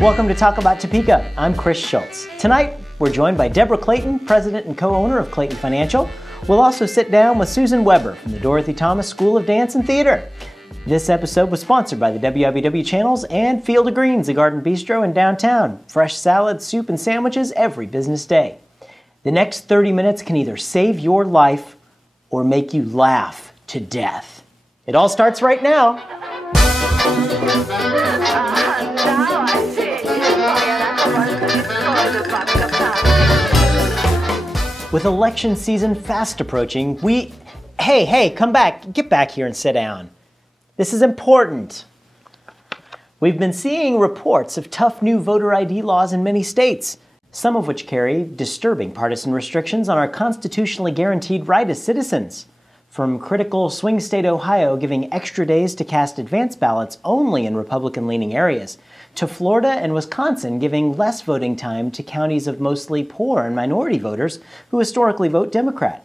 Welcome to Talk About Topeka. I'm Chris Schultz. Tonight, we're joined by Debra Clayton, president and co-owner of Clayton Financial. We'll also sit down with Susan Weber from the Dorothy Thomas School of Dance and Theater. This episode was sponsored by the WWW channels and Field of Greens, a garden bistro in downtown. Fresh salad, soup, and sandwiches every business day. The next 30 minutes can either save your life or make you laugh to death. It all starts right now. With election season fast approaching, Hey, come back. Get back here and sit down. This is important. We've been seeing reports of tough new voter ID laws in many states, some of which carry disturbing partisan restrictions on our constitutionally guaranteed right as citizens. From critical swing state Ohio giving extra days to cast advance ballots only in Republican-leaning areas, to Florida and Wisconsin giving less voting time to counties of mostly poor and minority voters who historically vote Democrat.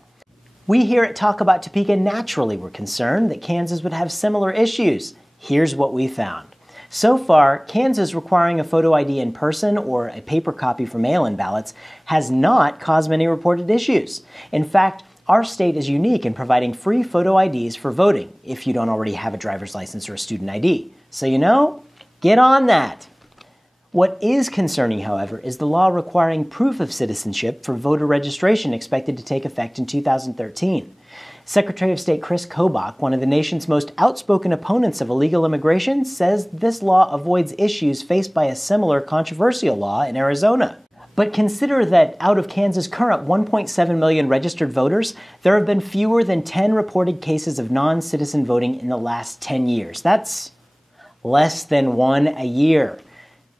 We here at Talk About Topeka naturally were concerned that Kansas would have similar issues. Here's what we found. So far, Kansas requiring a photo ID in person or a paper copy for mail-in ballots has not caused many reported issues. In fact, our state is unique in providing free photo IDs for voting if you don't already have a driver's license or a student ID. So get on that. What is concerning, however, is the law requiring proof of citizenship for voter registration expected to take effect in 2013. Secretary of State Chris Kobach, one of the nation's most outspoken opponents of illegal immigration, says this law avoids issues faced by a similar controversial law in Arizona. But consider that out of Kansas' current 1.7 million registered voters, there have been fewer than 10 reported cases of non-citizen voting in the last 10 years. That's less than one a year.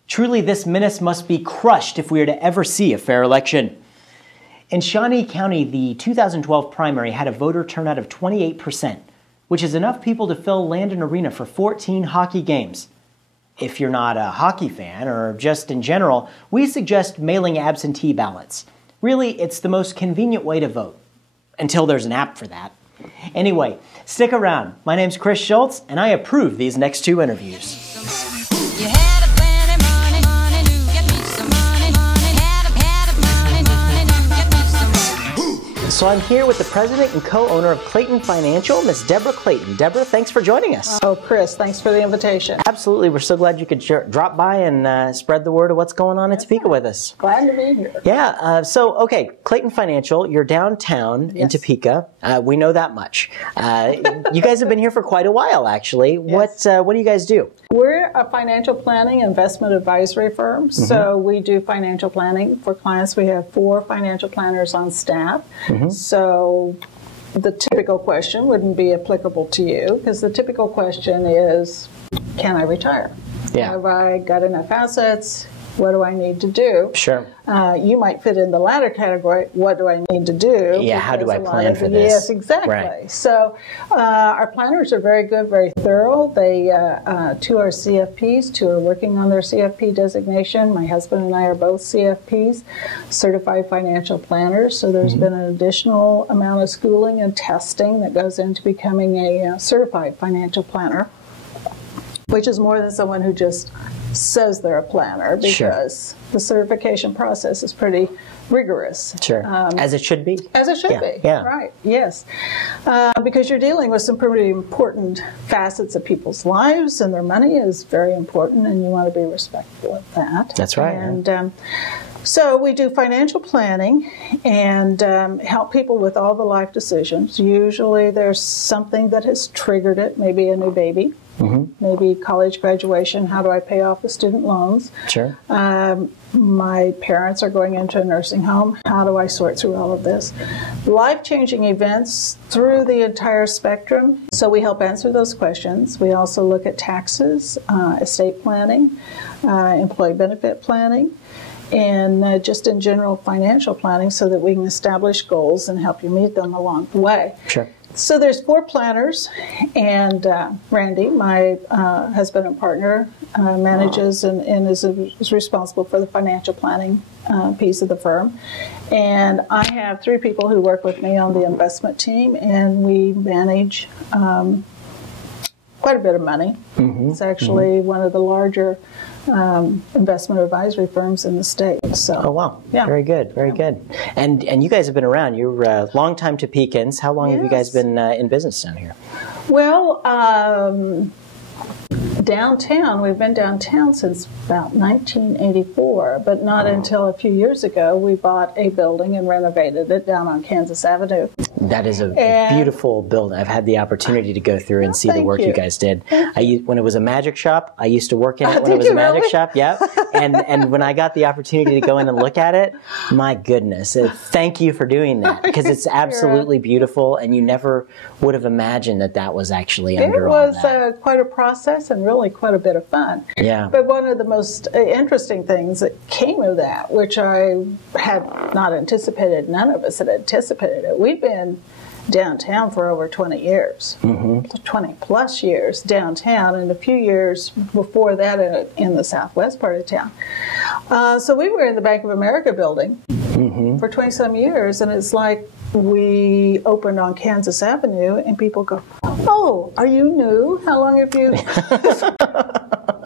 Truly, this menace must be crushed if we are to ever see a fair election. In Shawnee County, the 2012 primary had a voter turnout of 28%, which is enough people to fill Landon Arena for 14 hockey games. If you're not a hockey fan, or just in general, we suggest mailing absentee ballots. Really, it's the most convenient way to vote. Until there's an app for that. Anyway, stick around. My name's Chris Schultz, and I approve these next two interviews. So I'm here with the president and co-owner of Clayton Financial, Ms. Debra Clayton. Debra, thanks for joining us. Oh, Chris, thanks for the invitation. Absolutely. We're so glad you could drop by and spread the word of what's going on in Topeka with us. Glad to be here. Yeah. Okay, Clayton Financial, you're downtown in Topeka. We know that much. You guys have been here for quite a while, actually. Yes. What do you guys do? We're a financial planning investment advisory firm. Mm-hmm. So we do financial planning for clients. We have 4 financial planners on staff. Mm-hmm. So the typical question wouldn't be applicable to you, because the typical question is, can I retire? Yeah. Have I got enough assets? What do I need to do? Sure. You might fit in the latter category. What do I need to do? Yeah, how do I plan for this? Yes, exactly. Right. So our planners are very good, very thorough. They, 2 are CFPs, 2 are working on their CFP designation. My husband and I are both CFPs, certified financial planners. So there's been an additional amount of schooling and testing that goes into becoming a certified financial planner, which is more than someone who just says they're a planner, because the certification process is pretty rigorous. Sure. As it should be. As it should be. Yeah. Right. Yes. Because you're dealing with some pretty important facets of people's lives, and their money is very important, and you want to be respectful of that. That's right. And so we do financial planning and help people with all the life decisions. Usually there's something that has triggered it, maybe a new baby. Mm-hmm. Maybe college graduation, how do I pay off the student loans? Sure. My parents are going into a nursing home, how do I sort through all of this? Life-changing events through the entire spectrum, so we help answer those questions. We also look at taxes, estate planning, employee benefit planning, and just in general financial planning, so that we can establish goals and help you meet them along the way. Sure. So there's 4 planners, and Randy, my husband and partner, manages and is responsible for the financial planning piece of the firm. And I have 3 people who work with me on the investment team, and we manage quite a bit of money. It's actually one of the larger investment advisory firms in the state. So, oh wow, yeah, very good, very good. And you guys have been around. You're long-time Topekans. How long have you guys been in business down here? Well, downtown, we've been downtown since about 1984, but not until a few years ago we bought a building and renovated it down on Kansas Avenue. That is a beautiful building. I've had the opportunity to go through and see the work you guys did. When it was a magic shop, I used to work in it when it was a magic shop. Yeah, and when I got the opportunity to go in and look at it, my goodness, thank you for doing that, because it's absolutely beautiful, and you never would have imagined that that was actually under all that. It was quite a process and really quite a bit of fun. Yeah. But one of the most interesting things that came of that, which I had not anticipated, none of us had anticipated it. We've been downtown for over 20 years, 20 plus years downtown, and a few years before that in the southwest part of town. So we were in the Bank of America building for 20-some years, and it's like we opened on Kansas Avenue, and people go, "Oh, are you new? How long have you?"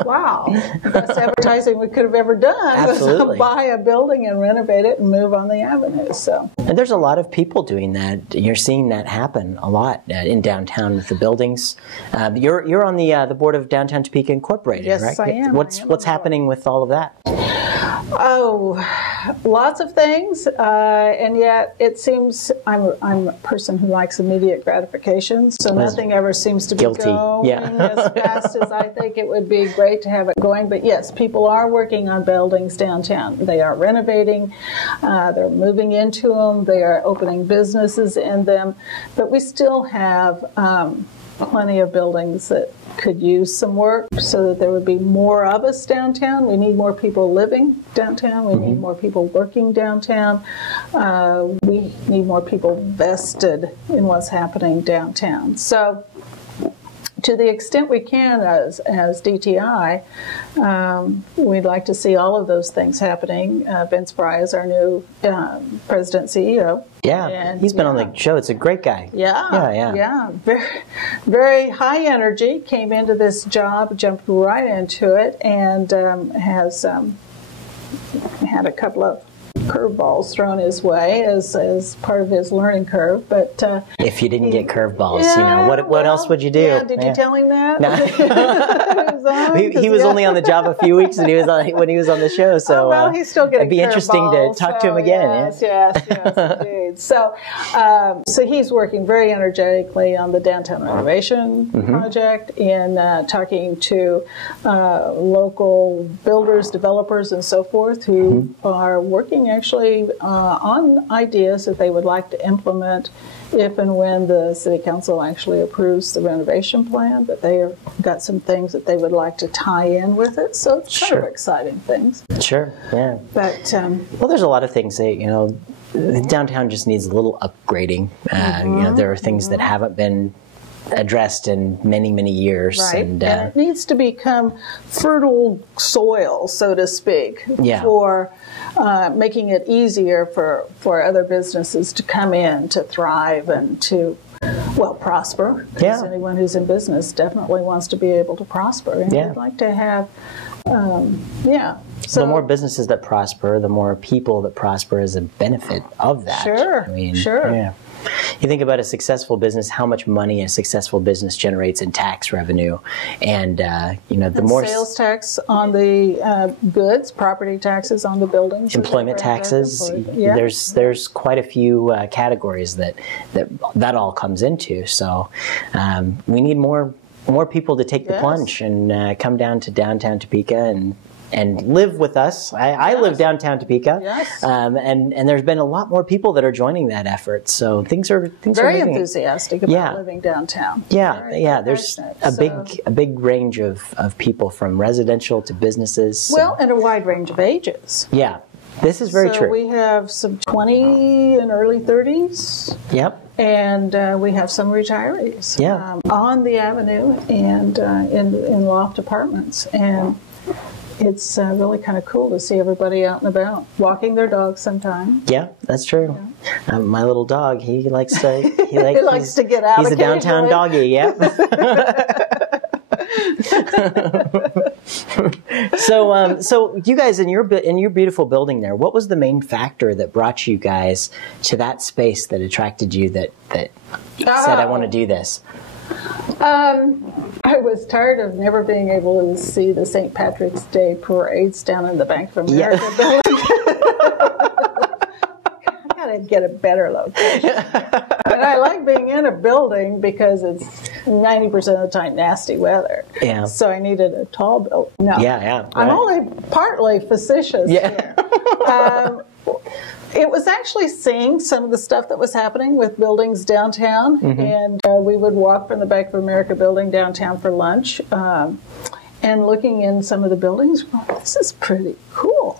Wow, the best advertising we could have ever done was buy a building and renovate it and move on the avenue. So, and there's a lot of people doing that. You're seeing that happen a lot in downtown with the buildings. You're on the board of Downtown Topeka Incorporated, yes, right? Yes, I am. What's happening with all of that? Oh, lots of things, and yet it seems I'm a person who likes immediate gratification, so nothing ever seems to be going as fast as I think it would be great to have it going. But yes, people are working on buildings downtown. They are renovating, they're moving into them, they are opening businesses in them, but we still have plenty of buildings that could use some work so that there would be more of us downtown. We need more people living downtown. We need more people working downtown. We need more people vested in what's happening downtown. So to the extent we can as DTI, we'd like to see all of those things happening. Vince Fry is our new president CEO. Yeah, and he's been on the show. It's a great guy. Yeah. Very, very high energy. Came into this job, jumped right into it, and has had a couple of curveballs thrown his way as part of his learning curve. But if you didn't get curveballs, what else would you do? Yeah, did you tell him that? No. he was only on the job a few weeks, and when he was on the show. So he's still getting. It'd be interesting to talk to him again. Yes, indeed. So he's working very energetically on the downtown renovation project, in talking to local builders, developers, and so forth who are working actually on ideas that they would like to implement if and when the City Council actually approves the renovation plan, but they have got some things that they would like to tie in with it. So it's kind of exciting things. Sure, yeah. But well, there's a lot of things that, downtown just needs a little upgrading. There are things that haven't been addressed in many, many years. Right, and it needs to become fertile soil, so to speak, for making it easier for other businesses to come in, to thrive, and to, prosper. Because anyone who's in business definitely wants to be able to prosper. And we'd like to have, So the more businesses that prosper, the more people that prosper as a benefit of that. Sure, Yeah. You think about a successful business, how much money a successful business generates in tax revenue, and the more sales tax on the goods, property taxes on the buildings, employment taxes. There's quite a few categories that all comes into. So we need more people to take the plunge and come down to downtown Topeka and live with us. I live downtown Topeka, and there's been a lot more people that are joining that effort. So things are very enthusiastic about living downtown. There's a big range of people, from residential to businesses. And a wide range of ages. Yeah, this is very true. We have some 20 and early 30s. Yep. And we have some retirees on the avenue and in loft apartments. And it's really kind of cool to see everybody out and about, walking their dogs sometimes. Yeah, that's true. Yeah. My little dog, he likes to he likes to get out. He's a downtown doggy. Yeah. So you guys in your beautiful building there, what was the main factor that brought you guys to that space that attracted you that said I want to do this? I was tired of never being able to see the St. Patrick's Day parades down in the Bank of America building. I gotta get a better location. And I like being in a building because it's 90% of the time nasty weather. Yeah. So I needed a tall building. No. Yeah. Right. I'm only partly facetious here. It was actually seeing some of the stuff that was happening with buildings downtown, and we would walk from the Bank of America building downtown for lunch, and looking in some of the buildings, well, this is pretty cool.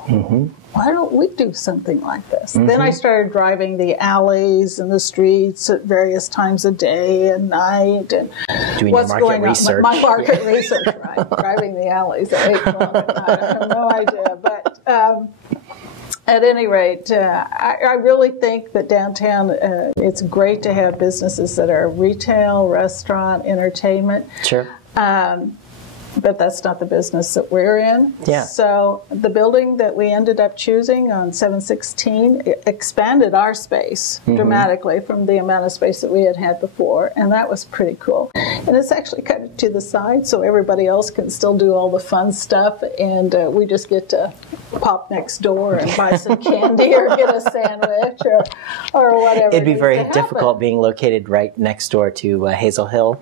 Why don't we do something like this? Then I started driving the alleys and the streets at various times of day and night, and doing what's your market going research. on. My market research, right? Driving the alleys at 8 o'clock at night. I have no idea, but. At any rate, I really think that downtown, it's great to have businesses that are retail, restaurant, entertainment. Sure. But that's not the business that we're in. Yeah. So the building that we ended up choosing on 716 expanded our space dramatically from the amount of space that we had had before, and that was pretty cool. And it's actually cut to the side so everybody else can still do all the fun stuff, and we just get to pop next door and buy some candy or get a sandwich or whatever. It'd be very difficult being located right next door to Hazel Hill.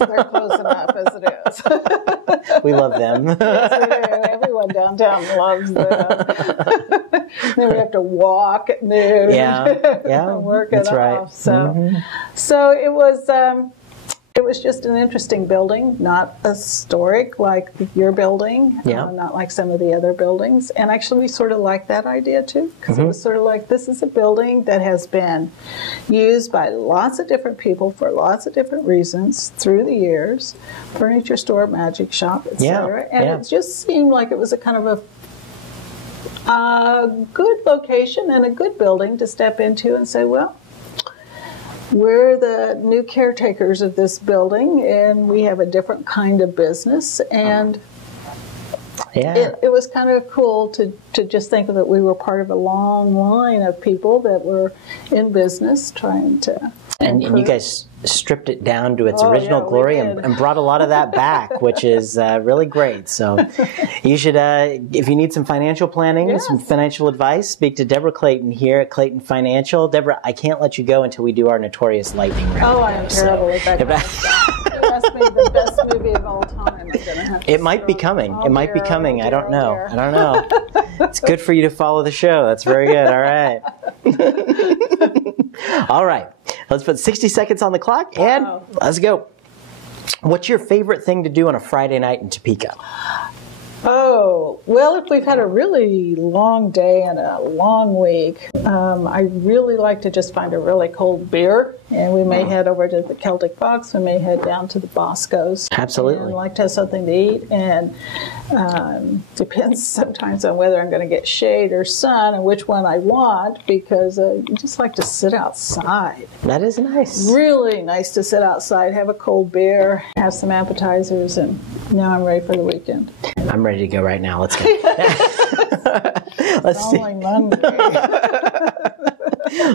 They're close enough as it is. We love them. Yes, we do. Everyone downtown loves them. Then we have to walk at noon. Yeah, work that's it right. off. So it was just an interesting building, not historic like your building, not like some of the other buildings. And actually, we sort of liked that idea too, because it was sort of like, this is a building that has been used by lots of different people for lots of different reasons through the years, furniture store, magic shop, etc. And it just seemed like it was a kind of a good location and a good building to step into and say, well, we're the new caretakers of this building, and we have a different kind of business. And it was kind of cool to just think that we were part of a long line of people that were in business trying to. And you guys stripped it down to its original glory and brought a lot of that back, which is really great. So you should, if you need some financial planning, some financial advice, speak to Debra Clayton here at Clayton Financial. Debra, I can't let you go until we do our notorious lightning round. Oh, I am terrible at that. It must be the best movie of all time. It might be coming. It might be coming. I don't know. I don't know. It's good for you to follow the show. That's very good. All right. All right. Let's put 60 seconds on the clock and let's go. What's your favorite thing to do on a Friday night in Topeka? Oh, well, if we've had a really long day and a long week, I really like to just find a really cold beer, and we may head over to the Celtic Fox, we may head down to the Bosco's. Absolutely. And like to have something to eat, and depends sometimes on whether I'm going to get shade or sun and which one I want, because you just like to sit outside. That is nice. Really nice to sit outside, have a cold beer, have some appetizers, and now I'm ready for the weekend. I'm ready to go right now. Let's go. Let's see. Only Monday.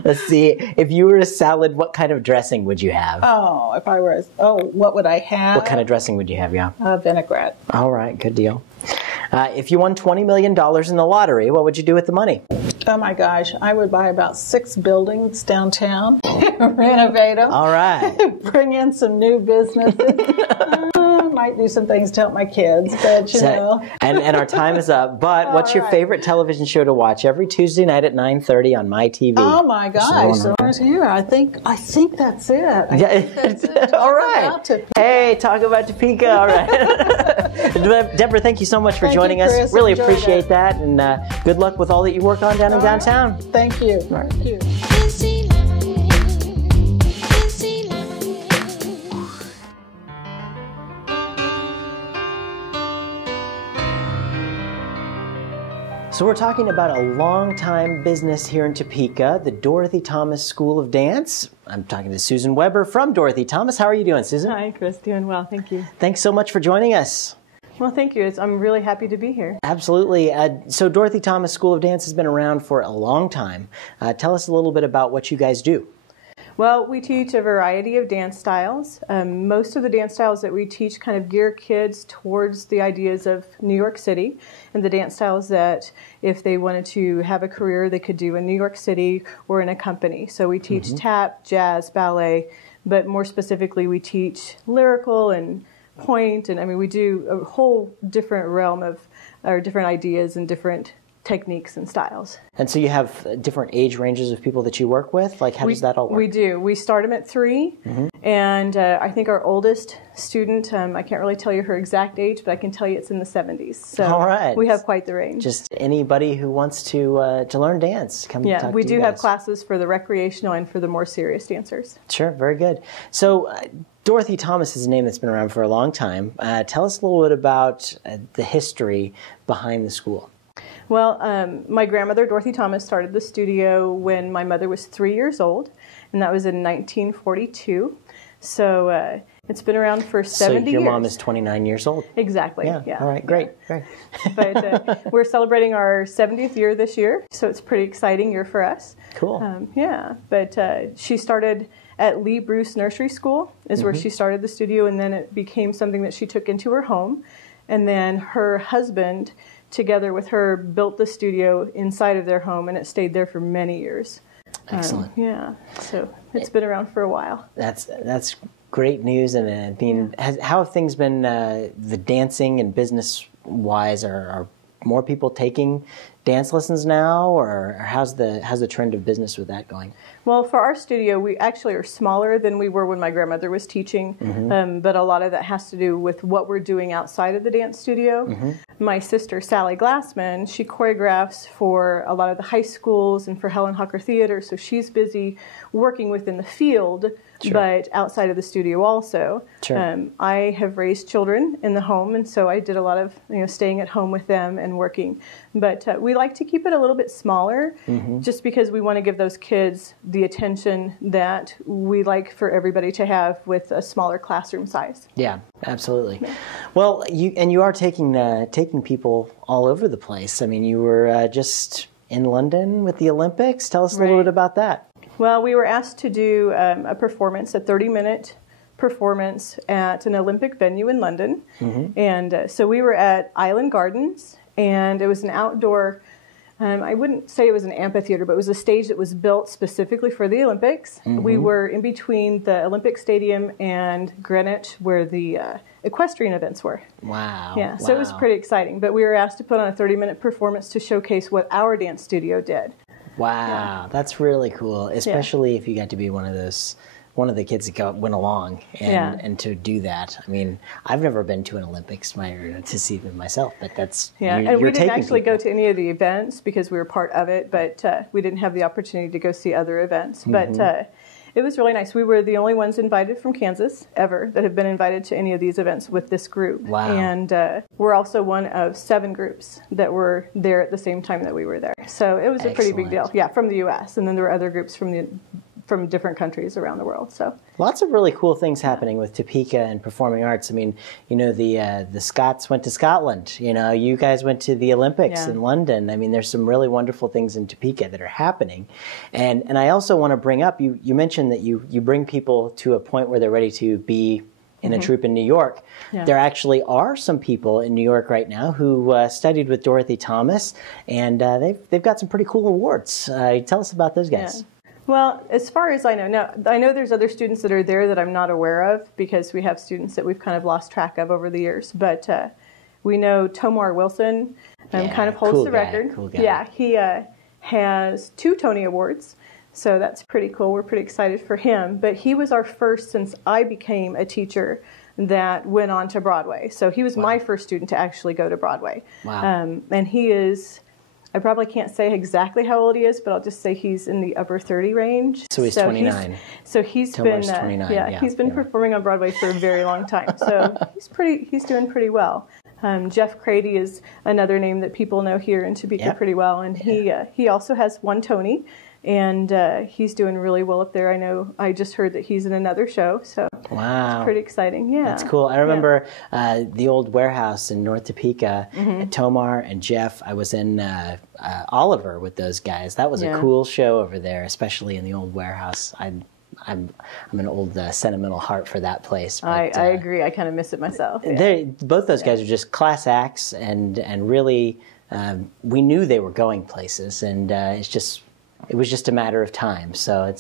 Let's see. If you were a salad, what kind of dressing would you have? Oh, if I were, what would I have? What kind of dressing would you have, Vinaigrette. All right, good deal. If you won $20 million in the lottery, what would you do with the money? Oh my gosh, I would buy about 6 buildings downtown, renovate them. All right. Bring in some new businesses. Might do some things to help my kids, but you know. And our time is up. But what's your favorite television show to watch every Tuesday night at 9:30 on my TV? Oh my gosh, I think that's it. That's it. All right. Hey, talk about Topeka. All right. Debra, thank you so much for joining us. Chris. Really appreciate that, and good luck with all that you work on down in downtown. Thank you. Thank you. So we're talking about a long-time business here in Topeka, the Dorothy Thomas School of Dance. I'm talking to Susan Weber from Dorothy Thomas. How are you doing, Susan? Hi, Chris. Doing well, thank you. Thanks so much for joining us. Well, thank you. I'm really happy to be here. Absolutely. So Dorothy Thomas School of Dance has been around for a long time. Tell us a little bit about what you guys do. Well, we teach a variety of dance styles. Most of the dance styles that we teach kind of gear kids towards the ideas of New York City and the dance styles that if they wanted to have a career, they could do in New York City or in a company. So we teach tap, jazz, ballet, but more specifically we teach lyrical and point, and I mean we do a whole different realm of or different ideas and different techniques and styles. And so you have different age ranges of people that you work with? Like how does that all work? We do. We start them at 3, and I think our oldest student, I can't really tell you her exact age, but I can tell you it's in the 70s. So all right. We have quite the range. Just anybody who wants to learn dance, come talk to you guys. Yeah, we do have classes for the recreational and for the more serious dancers. Sure, very good. So Dorothy Thomas is a name that's been around for a long time. Tell us a little bit about the history behind the school. Well, my grandmother, Dorothy Thomas, started the studio when my mother was 3 years old, and that was in 1942. So it's been around for 70 years. So your mom is 29 years old? Exactly, yeah. Yeah. All right, great. Great. But we're celebrating our 70th year this year, so it's a pretty exciting year for us. Cool. Yeah, but she started at Lee Bruce Nursery School is where she started the studio, and then it became something that she took into her home. And then her husband, together with her, built the studio inside of their home, and it stayed there for many years. Excellent. Yeah, so it's been around for a while. That's great news. And I mean, how have things been, the dancing and business-wise? Are more people taking dance lessons now, or how's the trend of business with that going? Well, for our studio, we actually are smaller than we were when my grandmother was teaching, but a lot of that has to do with what we're doing outside of the dance studio. My sister, Sally Glassman, she choreographs for a lot of the high schools and for Helen Hucker Theater, so she's busy working within the field, but outside of the studio also. I have raised children in the home, and so I did a lot of staying at home with them and working. But we like to keep it a little bit smaller, just because we want to give those kids the attention that we like for everybody to have with a smaller classroom size. Yeah, absolutely. Yeah. Well, you are taking people all over the place. I mean, you were just in London with the Olympics. Tell us a little bit about that. Well, we were asked to do a 30-minute performance at an Olympic venue in London. And so we were at Island Gardens, and it was an outdoor, I wouldn't say it was an amphitheater, but it was a stage that was built specifically for the Olympics. We were in between the Olympic Stadium and Greenwich, where the equestrian events were. Wow. Yeah, so it was pretty exciting. But we were asked to put on a 30-minute performance to showcase what our dance studio did. Wow, that's really cool, especially if you got to be one of the kids that went along and to do that. I mean, I've never been to an Olympics to see them myself, but that's and we didn't actually go to any of the events because we were part of it, but we didn't have the opportunity to go see other events. But it was really nice. We were the only ones invited from Kansas ever that have been invited to any of these events with this group. Wow. And we're also one of 7 groups that were there at the same time that we were there. So it was a pretty big deal. Yeah, from the U.S. And then there were other groups from different countries around the world. So lots of really cool things happening with Topeka and performing arts. I mean, the Scots went to Scotland. You guys went to the Olympics in London. I mean, there's some really wonderful things in Topeka that are happening. And I also want to bring up, you mentioned that you bring people to a point where they're ready to be in a troupe in New York. There actually are some people in New York right now who studied with Dorothy Thomas, and they've got some pretty cool awards. Tell us about those guys. Yeah. Well, as far as I know, now I know there's other students that are there that I'm not aware of because we have students that we've kind of lost track of over the years. But we know Tomar Wilson kind of holds the record. Cool guy. Yeah, he has 2 Tony Awards, so that's pretty cool. We're pretty excited for him. But he was our first since I became a teacher that went on to Broadway. So he was my first student to actually go to Broadway. Wow. And he is, I probably can't say exactly how old he is, but I'll just say he's in the upper 30 range. So he's 29. He's Tomar's been 29, he's been performing on Broadway for a very long time. So he's doing pretty well. Jeff Crady is another name that people know here in Topeka pretty well, and he also has one Tony, and he's doing really well up there. I know. I just heard that he's in another show, so wow, it's pretty exciting. Yeah, that's cool. I remember the old warehouse in North Topeka. Tomar and Jeff. I was in Oliver with those guys. That was a cool show over there, especially in the old warehouse. I'm an old sentimental heart for that place. But, I agree. I kind of miss it myself. Both those guys are just class acts, and really we knew they were going places, and it was just a matter of time. So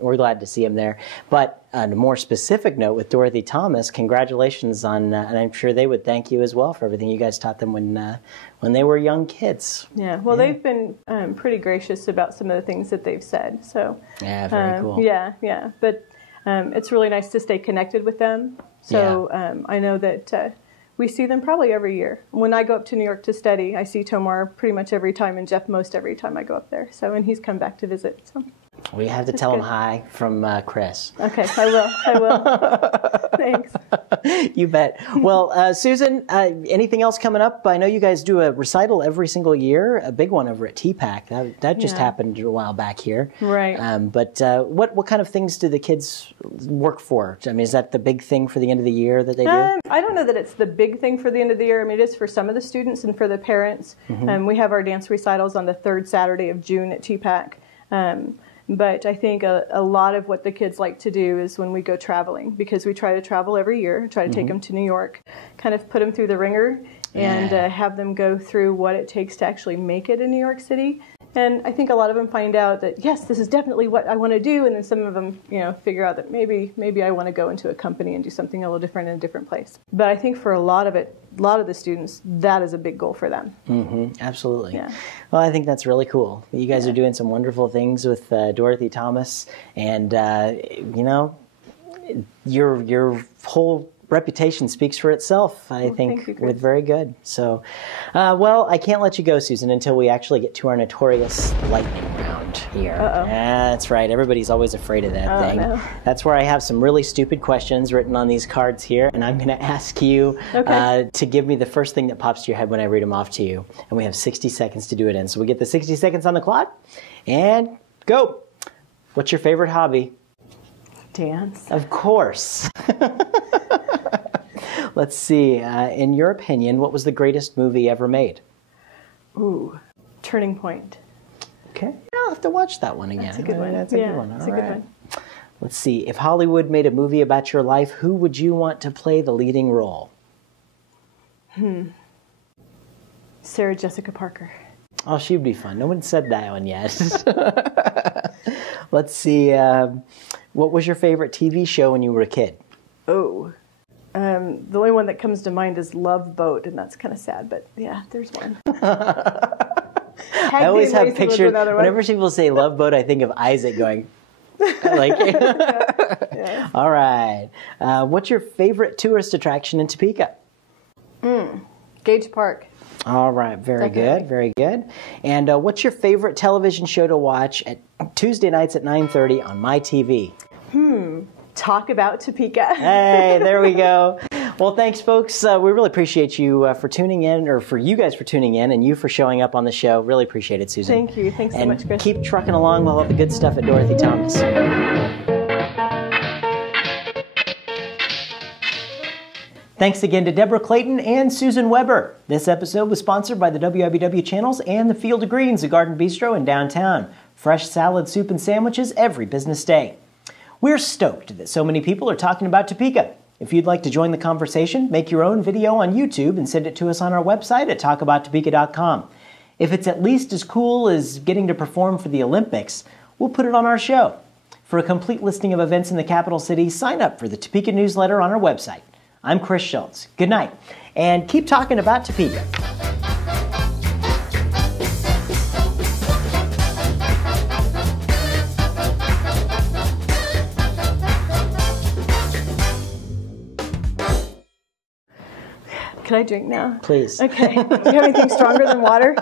we're glad to see him there. But on a more specific note, with Dorothy Thomas, congratulations on, and I'm sure they would thank you as well for everything you guys taught them when they were young kids. Yeah, well, they've been pretty gracious about some of the things that they've said. So yeah, very cool. Yeah. But it's really nice to stay connected with them. So I know that we see them probably every year. When I go up to New York to study, I see Tomar pretty much every time, and Jeff most every time I go up there. So, and he's come back to visit. So we have to tell him hi from Chris. Okay, I will. Thanks. You bet. Well, Susan, anything else coming up? I know you guys do a recital every single year, a big one over at TPAC. That just happened a while back here. Right. But what kind of things do the kids work for? I mean, is that the big thing for the end of the year that they do? I don't know that it's the big thing for the end of the year. I mean, it is for some of the students and for the parents. We have our dance recitals on the third Saturday of June at TPAC. But I think a lot of what the kids like to do is when we go traveling, because we try to travel every year, try to take them to New York, kind of put them through the ringer and have them go through what it takes to actually make it in New York City. And I think a lot of them find out that, yes, this is definitely what I want to do. And then some of them, figure out that maybe I want to go into a company and do something a little different in a different place. But I think for a lot of the students, that is a big goal for them. Absolutely. Yeah. Well, I think that's really cool. You guys are doing some wonderful things with Dorothy Thomas, and your whole reputation speaks for itself, I think, with very good. So, I can't let you go, Susan, until we actually get to our notorious lightning round here. That's right. Everybody's always afraid of that thing. No. That's where I have some really stupid questions written on these cards here, and I'm going to ask you to give me the first thing that pops to your head when I read them off to you. And we have 60 seconds to do it in. So we get the 60 seconds on the clock, and go. What's your favorite hobby? Dance. Of course. Let's see. In your opinion, what was the greatest movie ever made? Ooh, Turning Point. Okay. I'll have to watch that one again. That's a good one. That's a good one. That's a good one. Let's see. If Hollywood made a movie about your life, who would you want to play the leading role? Sarah Jessica Parker. Oh, she'd be fun. No one said that one yet. Let's see. What was your favorite TV show when you were a kid? Oh. The only one that comes to mind is Love Boat, and that's kind of sad, but yeah, there's one. I always have pictures, whenever people say Love Boat, I think of Isaac going, like, All right. What's your favorite tourist attraction in Topeka? Gage Park. All right, very good, very good. And what's your favorite television show to watch at Tuesday nights at 9:30 on MyTV? Talk About Topeka. Hey, there we go. Well, thanks, folks. We really appreciate you for tuning in, or for you guys for tuning in, and you for showing up on the show. Really appreciate it, Susan. Thank you. Thanks so much, Chris. Keep trucking along with all the good stuff at Dorothy Thomas. Thanks again to Debra Clayton and Susan Weber. This episode was sponsored by the WIBW channels and the Field of Greens, a garden bistro in downtown. Fresh salad, soup, and sandwiches every business day. We're stoked that so many people are talking about Topeka. If you'd like to join the conversation, make your own video on YouTube and send it to us on our website at talkabouttopeka.com. If it's at least as cool as getting to perform for the Olympics, we'll put it on our show. For a complete listing of events in the capital city, sign up for the Topeka newsletter on our website. I'm Chris Schultz. Good night, and keep talking about Topeka. Can I drink now? Please. Okay. Do you have anything stronger than water?